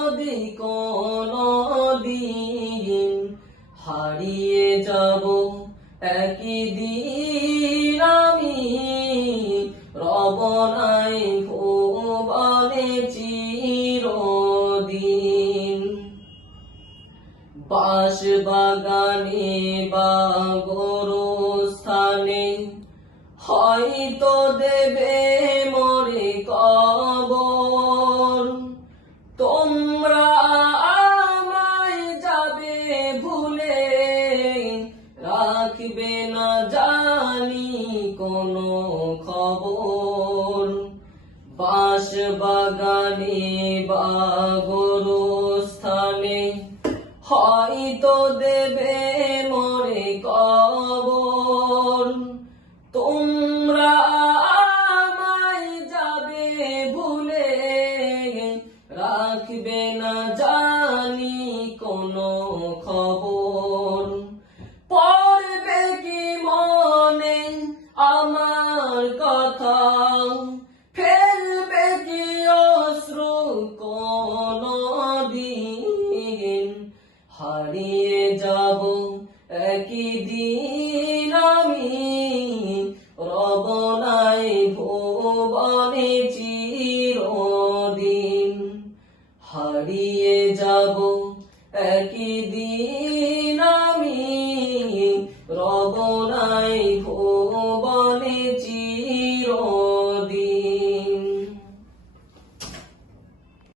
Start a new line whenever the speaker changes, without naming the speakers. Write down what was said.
যদি কোনো দিন হারিয়ে যাব একই দিন আমি। রবনাই ভুবনে চিরদিন। বাস বাগানে বা স্থানে হয়তো দেবে তোমরা আমায় যাবে ভুলে। রাখবে না জানি কোনো খবর। বাস বাগানে বা স্থানে হয়তো দেবে মরে কবর রাখবে না জানি কোনো খবর। পড়বে কি মনে আমার কথা? ফেলবে কি অশ্রু কোনো দিন? হারিয়ে যাব একই দিন আমি। রবনাই ভুবনে হারিয়ে যাব একই দিন